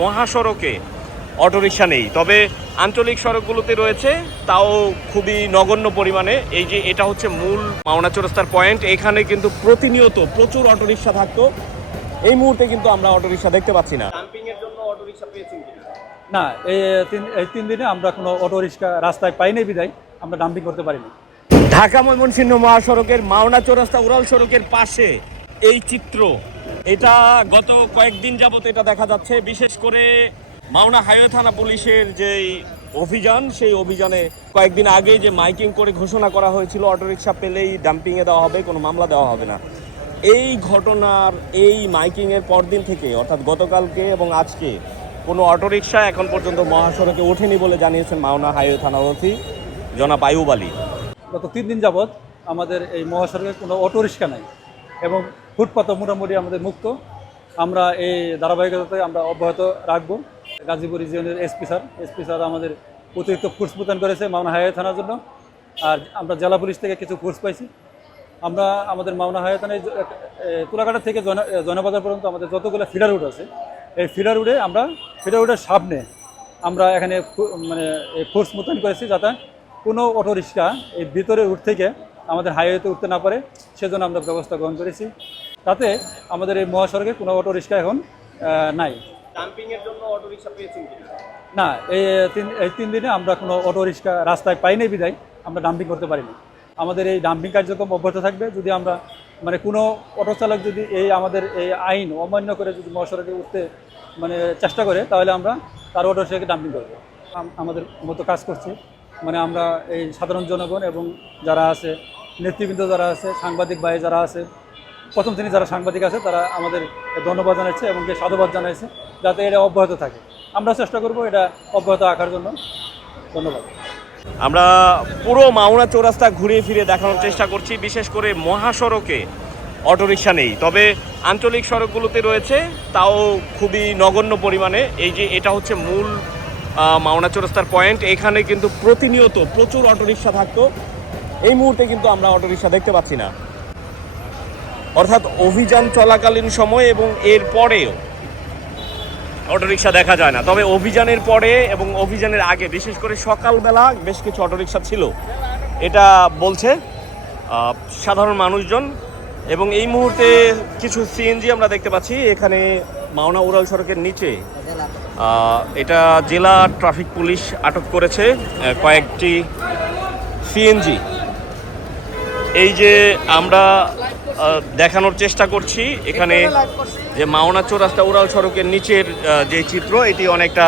মহাসড়কে অটোরিকশা নেই। তবে আঞ্চলিক সড়কগুলোতে রয়েছে তাও খুবই নগণ্য পরিমাণে। এই যে এটা হচ্ছে মূল মাওনা চৌরাস্তার পয়েন্ট এখানে কিন্তু প্রতিনিয়ত প্রচুর অটোরিকশা থাকতো। এই মুহূর্তে কিন্তু আমরা অটোরিকশা দেখতে পাচ্ছি না। এর জন্য অটোরিকশা পেয়েছেন না এই তিন এই তিন দিনে আমরা কোনো অটো রিক্সা রাস্তায় পাইনি বিদায় আমরা ডাম্পিং করতে পারিনি। ঢাকা ময়মনসিংহ মহাসড়কের মাওনা চৌরাস্তা উড়াল সড়কের পাশে এই চিত্র। এটা গত কয়েকদিন যাবত এটা দেখা যাচ্ছে। বিশেষ করে মাওনা হাইওয়ে থানা পুলিশের যে অভিযান, সেই অভিযানে কয়েকদিন আগে যে মাইকিং করে ঘোষণা করা হয়েছিল, অটোরিকশা পেলেই ডাম্পিংয়ে দেওয়া হবে, কোনো মামলা দেওয়া হবে না। এই ঘটনার, এই মাইকিংয়ের পরদিন থেকে, অর্থাৎ গতকালকে এবং আজকে, কোনো অটোরিকশা এখন পর্যন্ত মহাসড়কে ওঠেনি বলে জানিয়েছেন মাওনা হাইওয়ে থানার ওসি জনাব গত তিন দিন যাবৎ আমাদের এই মহাসড়কে কোনো অটো রিক্সা নাই এবং ফুটপাতও মোটামুটি আমাদের মুক্ত। আমরা এই ধারাবাহিকতাতে আমরা অব্যাহত রাখব। গাজীপুর রিজিয়নের এসপি স্যার। এসপি স্যার আমাদের অতিরিক্ত ফোর্স প্রদান করেছে মাওনা হাইওয়ে থানার জন্য। আর আমরা জেলা পুলিশ থেকে কিছু ফোর্স পাইছি। আমরা আমাদের মাওনা হাইওয়ে থানায় তুলাকাটা থেকে জন জনবাজার পর্যন্ত আমাদের যতগুলো ফিডার রুট আছে, এই ফিডার রুটে আমরা, ফিডার রুটের সামনে আমরা এখানে মানে ফোর্স মোতায়েন করেছি যাতে কোনো অটো রিক্সা এই ভিতরে রুট থেকে আমাদের হাইওয়েতে উঠতে না পারে। সেজন্য আমরা ব্যবস্থা গ্রহণ করেছি। তাতে আমাদের এই মহাসড়কে কোনো অটো রিক্সা এখন নাই। ডাম্পিং এর জন্য অটোরিকশা পেয়েছেন না এই তিন এই তিন দিনে আমরা কোনো অটো রিক্সা রাস্তায় পাইনি বিদায় আমরা ডাম্পিং করতে পারিনি। আমাদের এই ডাম্পিং কার্যক্রম অব্যাহত থাকবে যদি আমরা মানে কোনো অটো চালক যদি এই আমাদের এই আইন অমান্য করে যদি মহাসড়কে উঠতে মানে চেষ্টা করে তাহলে আমরা তার অটো রিক্সাকে ডাম্পিং করব। আমাদের মতো কাজ করছি। মানে আমরা এই সাধারণ জনগণ এবং যারা আছে নেতৃবৃন্দ যারা আছে সাংবাদিক ভাই যারা আছে প্রথম শ্রেণি যারা সাংবাদিক আছে, তারা আমাদের ধন্যবাদ জানাচ্ছে এবং যে সাধুবাদ জানাইছে যাতে এটা অব্যাহত থাকে। আমরা চেষ্টা করব এটা অব্যাহত রাখার জন্য। ধন্যবাদ। আমরা পুরো মাওনা চৌরাস্তা ঘুরে ফিরে দেখানোর চেষ্টা করছি, বিশেষ করে মহাসড়কে অটোরিকশা নেই। তবে আঞ্চলিক সড়কগুলোতে রয়েছে, তাও খুবই নগণ্য পরিমাণে। এই যে এটা হচ্ছে মূল মাওনা চৌরাস্তার পয়েন্ট। এখানে কিন্তু প্রতিনিয়ত প্রচুর অটোরিকশা থাকতো। এই মুহূর্তে কিন্তু আমরা অটোরিকশা দেখতে পাচ্ছি না। অর্থাৎ অভিযান চলাকালীন সময় এবং এর পরেও অটোরিকশা দেখা যায় না। তবে অভিযানের পরে এবং অভিযানের আগে, বিশেষ করে সকালবেলা বেশ কিছু অটোরিকশা ছিল। এটা বলছে সাধারণ মানুষজন এবং এই মুহূর্তে কিছু সিএনজি আমরা দেখতে পাচ্ছি। এখানে মাওনা উড়াল সড়কের নিচে এটা জেলা ট্রাফিক পুলিশ আটক করেছে কয়েকটি সিএনজি এই যে আমরা দেখানোর চেষ্টা করছি। এখানে যে মাওনা চৌরাস্তা উড়াল সড়কের নিচের যে চিত্র, এটি অনেকটা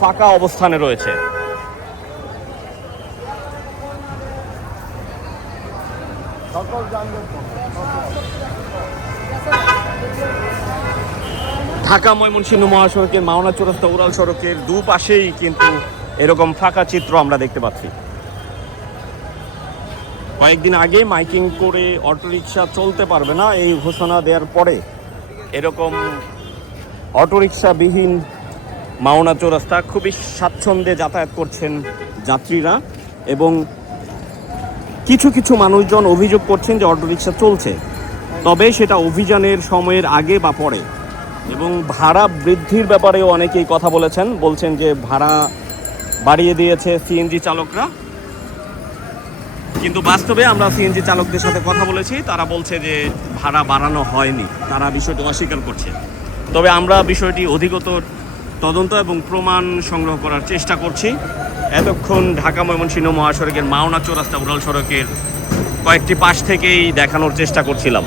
ফাঁকা অবস্থানে রয়েছে। ঢাকা ময়মনসিংহ মহাসড়কের মাওনা চৌরাস্তা উড়াল সড়কের দুপাশেই কিন্তু এরকম ফাঁকা চিত্র আমরা দেখতে পাচ্ছি। কয়েকদিন আগে মাইকিং করে অটোরিকশা চলতে পারবে না, এই ঘোষণা দেওয়ার পরে এরকম অটোরিকশাবিহীন মাওনা চৌরাস্তা খুবই স্বাচ্ছন্দ্যে যাতায়াত করছেন যাত্রীরা এবং কিছু কিছু মানুষজন অভিযোগ করছেন যে অটোরিকশা চলছে। তবে সেটা অভিযানের সময়ের আগে বা পরে। এবং ভাড়া বৃদ্ধির ব্যাপারেও অনেকেই কথা বলেছেন, বলছেন যে ভাড়া বাড়িয়ে দিয়েছে সিএনজি চালকরা। কিন্তু বাস্তবে আমরা সিএনজি চালকদের সাথে কথা বলেছি, তারা বলছে যে ভাড়া বাড়ানো হয়নি, তারা বিষয়টি অস্বীকার করছে। তবে আমরা বিষয়টি অধিকতর তদন্ত এবং প্রমাণ সংগ্রহ করার চেষ্টা করছি। এতক্ষণ ঢাকা ময়মনসিংহ মহাসড়কের মাওনা চৌরাস্তা উড়াল সড়কের কয়েকটি পাশ থেকেই দেখানোর চেষ্টা করছিলাম।